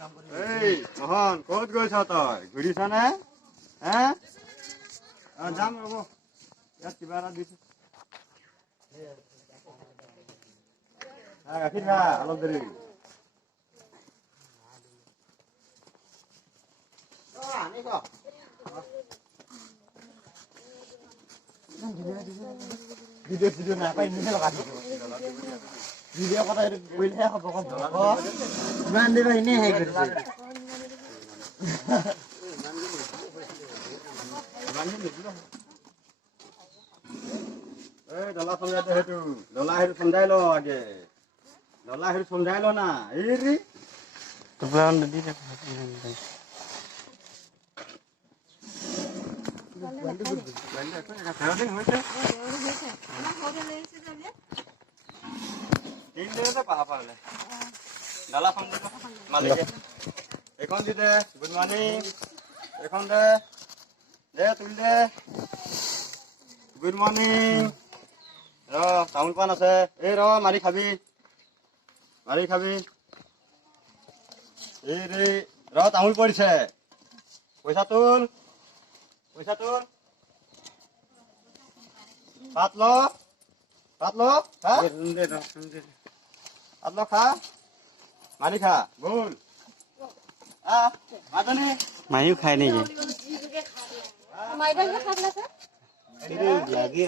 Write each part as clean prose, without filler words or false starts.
এই মোহন ক'ত গৈছ তই ঘূৰিছনে হে যাম ৰ'ব ইয়াত কিবা এটা দিছো গাখীৰ খা অলপ দেৰি ভিডিঅ' নাপাই নিজে লগাই ভিডিঅ' কথা কৰিলেহে হ'ব ইমান দিন এনেই হেৰি কৰিছে डला समझाते है तू डला है समझा लो आगे डला है समझा लो ना ये री तो प्लान दी रे डला समझ मालिक এখন দি দে গুড মর্নিং এখন দে দে তুল দে গুড মর্নিং তামোল পাণ আছে এই মাৰি খাবি এই ৰে তামোল পৰিছে পইচা তোল পাত ল খা মাৰি খা গ'ল মায়ো খায় নেকি লাগে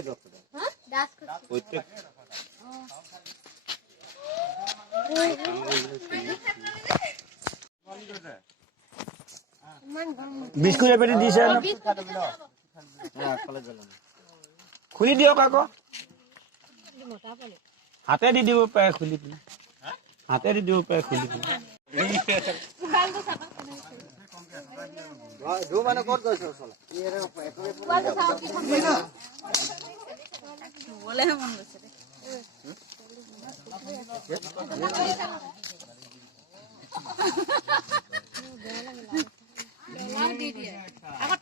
বিস্কুট এপেটি দিছে খুলি দিয়ক আকৌ হাতে দি দিব পাৰে খুলি পিনে মানে ক'ত গৈছে বলেহে মন গৈছে আকৌ